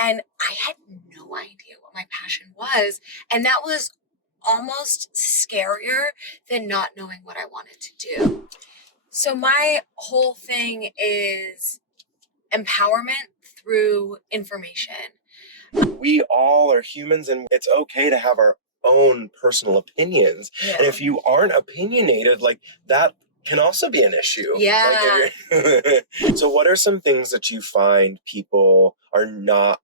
And I had no idea what my passion was. And that was almost scarier than not knowing what I wanted to do. So my whole thing is empowerment through information. We all are humans, and it's okay to have our own personal opinions. Yeah. And if you aren't opinionated, like that can also be an issue. Yeah. So what are some things that you find people are not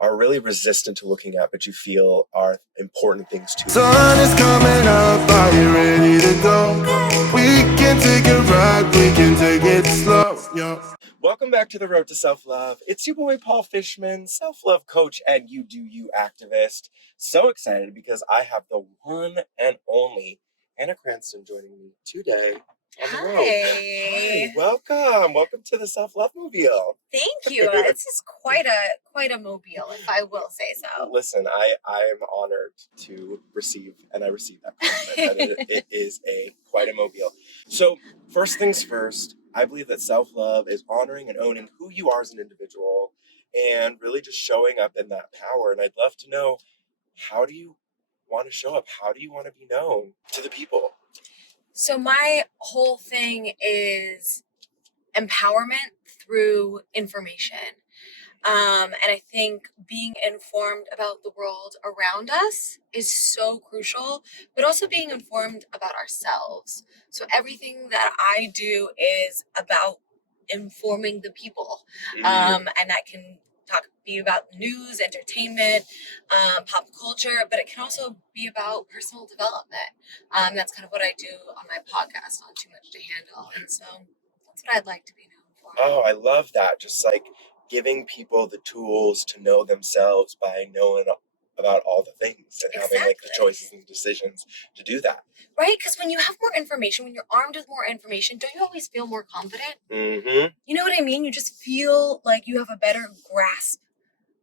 are really resistant to looking at, but you feel are important things to? Sun is coming up, are you ready to go? We can take a ride, we can take it slow. Yeah. Welcome back to the Road to Self-Love. It's your boy Paul Fishman, self-love coach and You Do You activist. So excited because I have the one and only Hannah Cranston joining me today on the road. Hi, welcome to the Self-Love Mobile. Thank you. This is quite a mobile, if I will say so. Listen, I am honored to receive, and I received that compliment. It is quite a mobile. So first things first, I believe that self-love is honoring and owning who you are as an individual and really just showing up in that power. And I'd love to know, how do you want to show up? How do you want to be known to the people? So my whole thing is empowerment through information. And I think being informed about the world around us is so crucial, but also being informed about ourselves. So everything that I do is about informing the people. And that can be about news, entertainment, pop culture, but it can also be about personal development. That's kind of what I do on my podcast on Too Much to Handle. And so that's what I'd like to be known for. Oh, I love that. Just like giving people the tools to know themselves by knowing about all the things and having like the choices and decisions to do that. Right? Because when you have more information, when you're armed with more information, don't you always feel more confident? Mm-hmm. You know what I mean? You just feel like you have a better grasp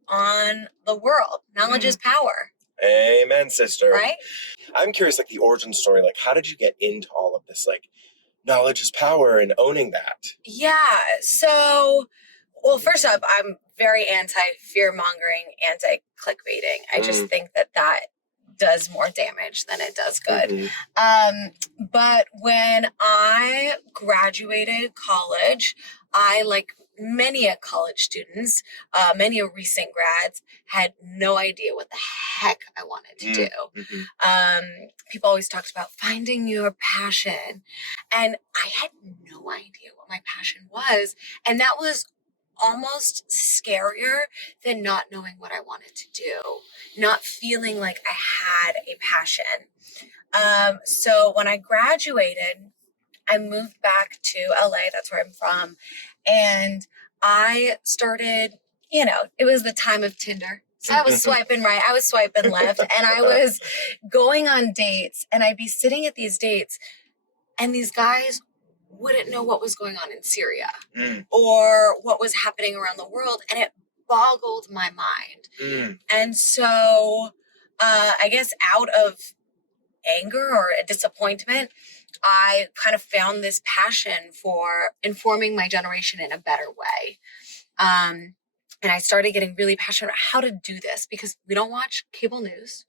on the world. Knowledge is power. Amen, sister. Right? I'm curious, like the origin story, like how did you get into all of this, like knowledge is power and owning that? Yeah. So, well, first up, I'm very anti-fear-mongering, anti-clickbaiting. I just think that does more damage than it does good. But when I graduated college, I, like many college students, many recent grads, had no idea what the heck I wanted to do. People always talked about finding your passion, and I had no idea what my passion was, and that was almost scarier than not knowing what I wanted to do, not feeling like I had a passion. So when I graduated, I moved back to LA, that's where I'm from, and I started, it was the time of Tinder. So I was swiping right, I was swiping left, and I was going on dates, and I'd be sitting at these dates, and these guys wouldn't know what was going on in Syria or what was happening around the world, and it boggled my mind. And so I guess out of anger or a disappointment, I kind of found this passion for informing my generation in a better way. And I started getting really passionate about how to do this because we don't watch cable news,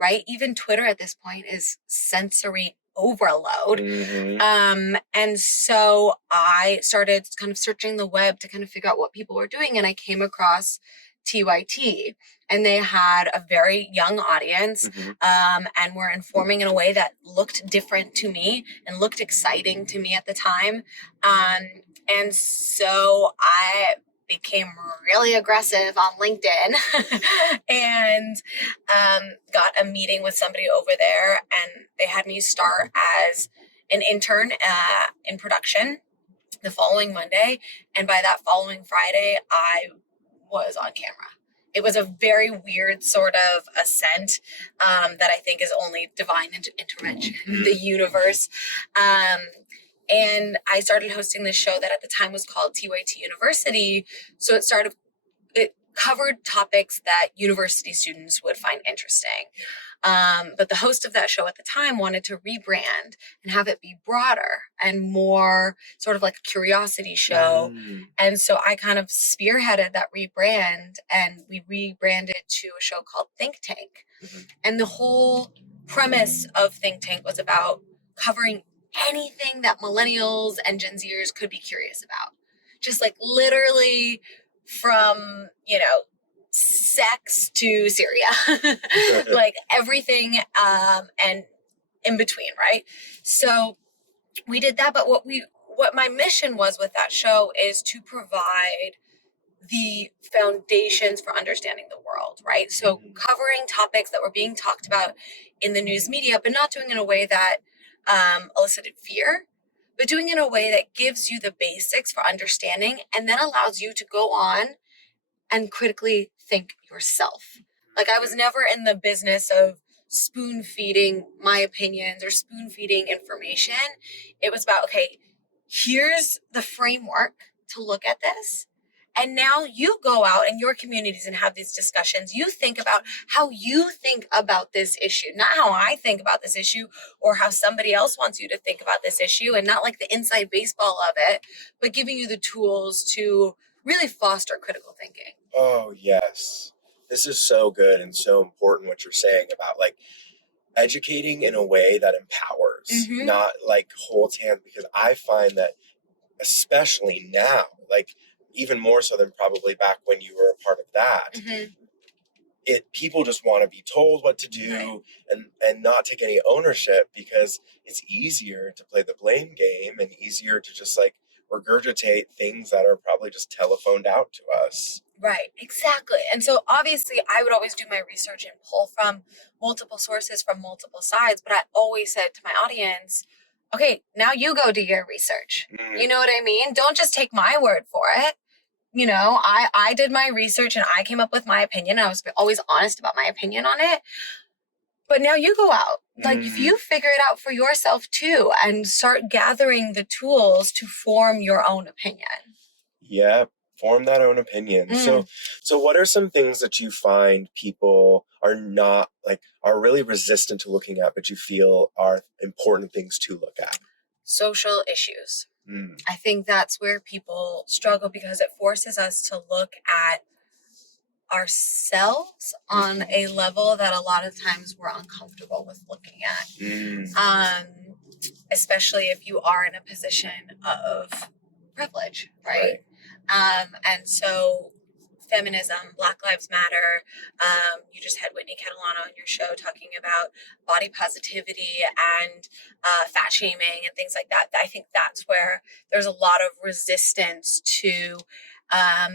right? Even Twitter at this point is sensory overload. And so I started kind of searching the web to kind of figure out what people were doing. And I came across TYT, and they had a very young audience, and were informing in a way that looked different to me and looked exciting to me at the time. And so I became really aggressive on LinkedIn and got a meeting with somebody over there, and they had me start as an intern in production the following Monday. And by that following Friday, I was on camera. It was a very weird sort of ascent that I think is only divine intervention, the universe. And I started hosting this show that at the time was called TYT University. So it covered topics that university students would find interesting. But the host of that show at the time wanted to rebrand and have it be broader and more sort of like a curiosity show. And so I kind of spearheaded that rebrand, and we rebranded to a show called Think Tank. And the whole premise of Think Tank was about covering anything that millennials and Gen Zers could be curious about. Just like literally from, you know, sex to Syria, like everything and in between, right? So we did that, but what my mission was with that show is to provide the foundations for understanding the world, right? So covering topics that were being talked about in the news media, but not doing it in a way that elicited fear, but doing it in a way that gives you the basics for understanding and then allows you to go on and critically think yourself. Like, I was never in the business of spoon feeding my opinions or spoon feeding information. It was about, okay, here's the framework to look at this. And now you go out in your communities and have these discussions. You think about how you think about this issue, not how I think about this issue or how somebody else wants you to think about this issue, and not like the inside baseball of it, but giving you the tools to really foster critical thinking. Oh, yes. This is so good and so important what you're saying about like educating in a way that empowers, not like holds hands, because I find that especially now, like even more so than probably back when you were a part of that, people just want to be told what to do and not take any ownership, because it's easier to play the blame game and easier to just like regurgitate things that are probably just telephoned out to us. Right, exactly. And so obviously I would always do my research and pull from multiple sources from multiple sides, but I always said to my audience, okay, now you go do your research. You know what I mean? Don't just take my word for it. You know, I did my research and I came up with my opinion. I was always honest about my opinion on it. But now you go out, like if you figure it out for yourself too, and start gathering the tools to form your own opinion. Yeah, form that own opinion. So what are some things that you find people are not like, are really resistant to looking at, but you feel are important things to look at? Social issues. I think that's where people struggle, because it forces us to look at ourselves on a level that a lot of times we're uncomfortable with looking at. Especially if you are in a position of privilege, right? And so feminism, Black Lives Matter, you just had Whitney Catalano on your show talking about body positivity and fat shaming and things like that. I think that's where there's a lot of resistance to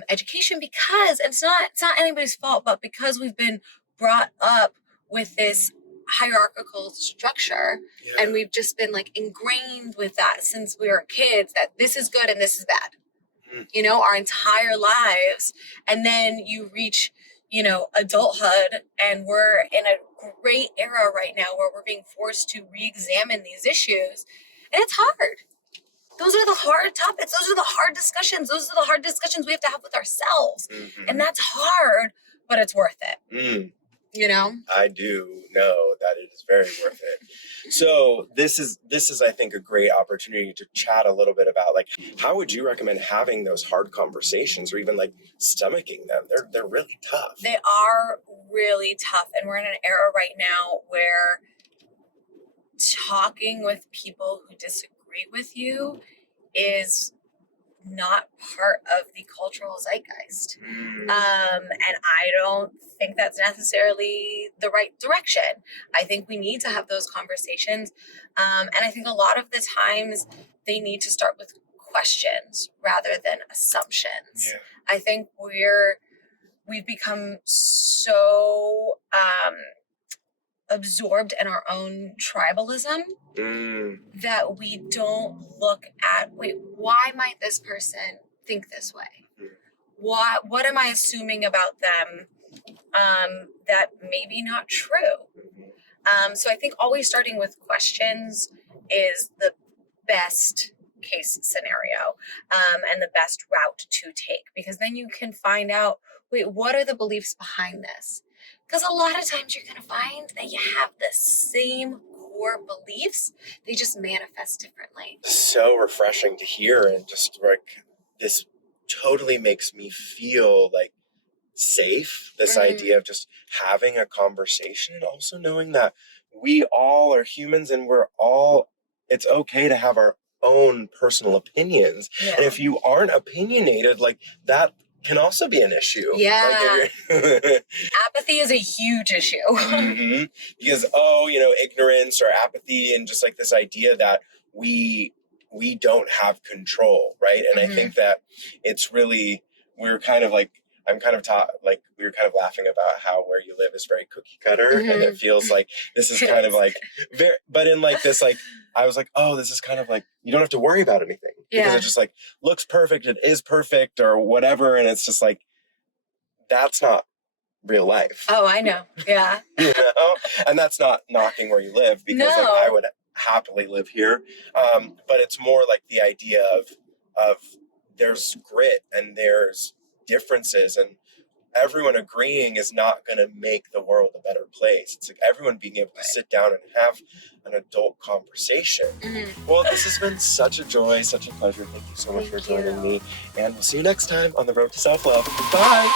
education, because it's not anybody's fault, but because we've been brought up with this hierarchical structure, and we've just been like ingrained with that since we were kids, that this is good and this is bad, you know, our entire lives. And then you reach, you know, adulthood, and we're in a great era right now where we're being forced to re-examine these issues, and it's hard. Those are the hard topics. Those are the hard discussions. Those are the hard discussions we have to have with ourselves. And that's hard, but it's worth it. You know? I do know that it is very worth it. So this is, I think, a great opportunity to chat a little bit about, like, how would you recommend having those hard conversations, or even like stomaching them? They're really tough. They are really tough. And we're in an era right now where talking with people who disagree with you is not part of the cultural zeitgeist. And I don't think that's necessarily the right direction. I think we need to have those conversations. And I think a lot of the times they need to start with questions rather than assumptions. I think we've become so absorbed in our own tribalism that we don't look at, wait, why might this person think this way? What am I assuming about them that may be not true? So I think always starting with questions is the best case scenario, and the best route to take, because then you can find out wait, what are the beliefs behind this? Because a lot of times you're going to find that you have the same core beliefs, they just manifest differently. So refreshing to hear, and just like this totally makes me feel like safe, this idea of just having a conversation, and also knowing that we all are humans and it's okay to have our own personal opinions. Yeah. And if you aren't opinionated, like that can also be an issue. Yeah. Like, apathy is a huge issue. Because, ignorance or apathy, and just like this idea that we don't have control, right? And I think that it's really, we're kind of like, I'm kind of taught, like, we were kind of laughing about how where you live is very cookie cutter, and it feels like this is kind of like very, but in like this, like, I was like, oh, this is kind of like, you don't have to worry about anything, because it just like looks perfect, it is perfect or whatever, and it's just like, that's not real life. Oh, I know. Yeah. And that's not knocking where you live, because like, I would happily live here, but it's more like the idea of there's grit and there's differences, and everyone agreeing is not going to make the world a better place. It's like everyone being able to sit down and have an adult conversation. Well, this has been such a joy, such a pleasure. Thank you so much for joining me, and we'll see you next time on the road to self-love. Bye.